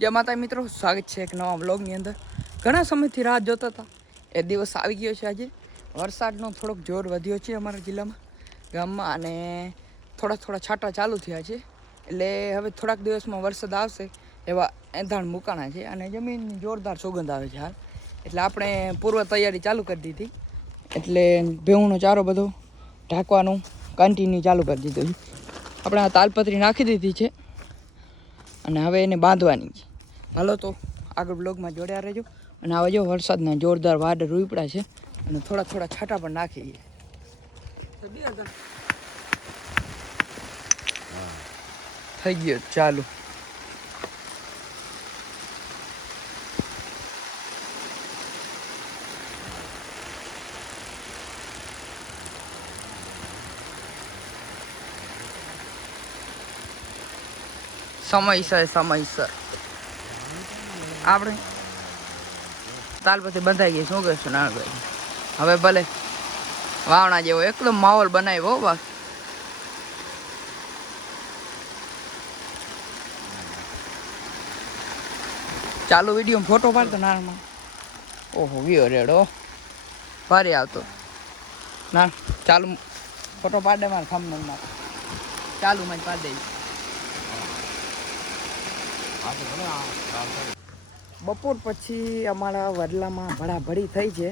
જય માતા મિત્રો, સ્વાગત છે એક નવા વ્લોગની અંદર. ઘણા સમયથી રાહ જોતા હતા, એ દિવસ આવી ગયો છે. આજે વરસાદનો થોડોક જોર વધ્યો છે અમારા જિલ્લામાં, ગામમાં, અને થોડા છાંટા ચાલુ થયા છે. એટલે હવે થોડાક દિવસમાં વરસાદ આવશે એવા એંધાણ મૂકાણા છે, અને જમીનની જોરદાર સુગંધ આવે છે હાલ. એટલે આપણે પૂર્વ તૈયારી ચાલુ કરી દીધી. એટલે ભેહુંનો ચારો બધો ઢાંકવાનું કન્ટિન્યુ ચાલુ કરી દીધું છે. આપણે આ તાલપત્રી નાખી દીધી છે અને હવે એને બાંધવાની છે. હાલો તો આગળ બ્લોગમાં જોડ્યા રહેજો. અને હવે જો વરસાદના જોરદાર વાદળ રૂપડા છે અને થોડા છાંટા પણ નાખી થઈ ગયો ચાલુ. સમયસર આપણે તાલપત્રી બંધાઈ ગઈ. શું કહેશું નાનભાઈ? હવે ભલે વાવણા જેવો એકદમ માહોલ બનાવ્યો. બસ ચાલુ વિડીયો ફોટો પાડતો નાનામાં. ઓહો વિયો રેડો ભારે આવતો ના. ચાલુ ફોટો પાડે મારે થંબનેલમાં ચાલુમાં જ પાડી દઈ. બપોર પછી અમારા વડલામાં ભડાભડી થઈ છે,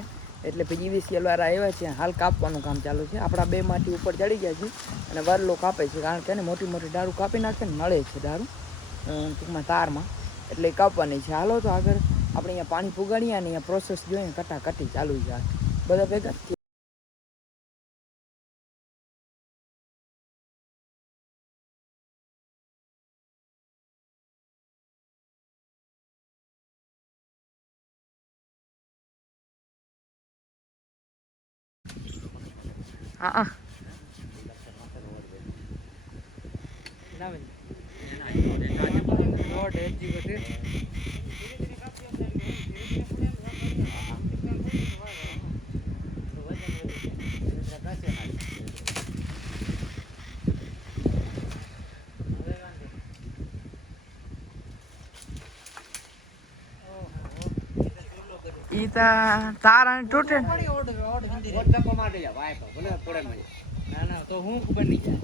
એટલે PGVCL વાળા આવ્યા છે. હાલ કાપવાનું કામ ચાલુ છે. આપણા 2 માંથી ઉપર ચડી ગયા છે અને વરલો કાપે છે, કારણ કે એને મોટી દારૂ કાપી નાખે ને નળે છે દારૂ ટૂંકમાં તારમાં, એટલે કાપવાની છે. હાલો તો આગળ આપણે અહીંયા પાણી પુગાડીએ અને અહીંયા પ્રોસેસ જોઈએ. કટાકટી ચાલુ છે બધા ભેગા. હા ઈ તાર અને તૂટે ને તો હું બની જાય.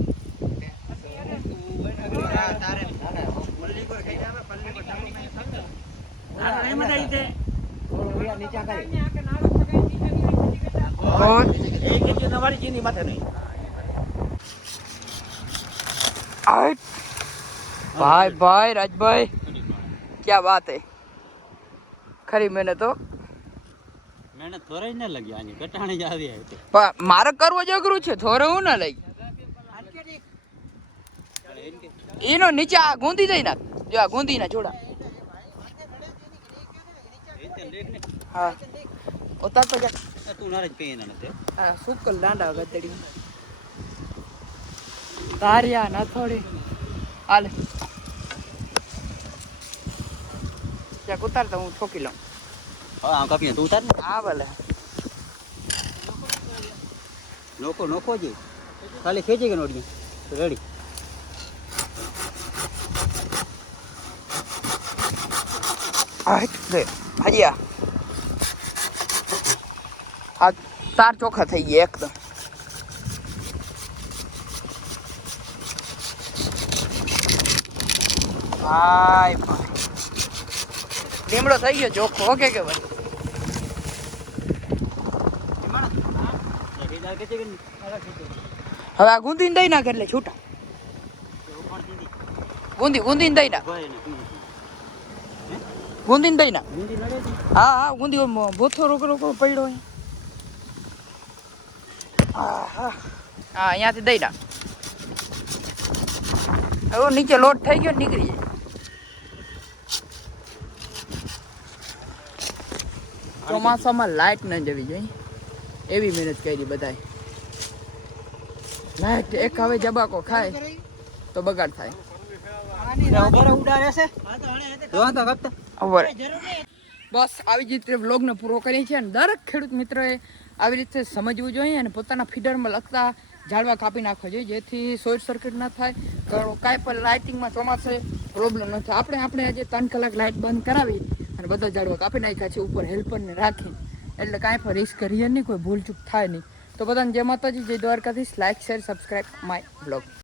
भाई राजभाई क्या बात है. खरी मेहनत हो. મહેનત થોડી ન લગી આની કટાણી જ આવી હતી. પણ મારે કરવો જ અઘરું છે. થોડે હું ના લઈ એનો નીચે આ ગુંદી દઈ નાખ. જો આ ગુંદી ના જોડા. હા ઉતાર તો જા. તું નારાજ કઈ ના નથી. હા સુકલ દાંડા ગદડી તારિયા ના થોડી હાલે. ત્યાં ઉતાર તો હું ઠોકી લઉં. હા કાપીને તું ઉતાર ને. હા ભલે નોખો જી ખાલી ખેંચી કે નોડી રેડી. હાજી આ તાર ચોખ્ખા થઈ ગયા એકદમ. હાય લીમડો થઈ ગયો ચોખ્ખો. ઓકે કે ભાઈ હવે આ ગુંદીને દઈ નાખ એટલે છૂટા. ગુંદીને દઈ નાખ. ગુંદીને દઈ નાખ. હા ગુંદી ભૂથો રોકડો પડ્યો. હા અહીંયાથી દઈ નાખ. હવે નીચે લોટ થઈ ગયો નીકળી જાય. ચોમાસામાં લાઇટ ન જવી જોઈએ એવી મહેનત કરી બધાય. લાઇટ એક હવે જબાકો ખાય તો બગાડ થાય. બસ આવી જ રીતે વ્લોગને પૂરો કરીએ છીએ. અને દરેક ખેડૂત મિત્રએ આવી રીતે સમજવું જોઈએ અને પોતાના ફીડરમાં લખતા ઝાડવા કાપી નાખવા જોઈએ, જેથી શોર્ટ સર્કિટ ન થાય, તો કાંઈ પણ લાઇટિંગમાં ચોમાસે પ્રોબ્લેમ ન થાય. આપણે આજે 3 કલાક લાઇટ બંધ કરાવી અને બધા ઝાડવા કાપી નાખ્યા છે ઉપર હેલ્પરને રાખી, એટલે કાંઈ પણ રિસ્ક કરીએ નહીં, કોઈ ભૂલચૂક થાય નહીં. તો બધાને જય માતાજી, જય Dwarkadhish. Like, share, subscribe my blog.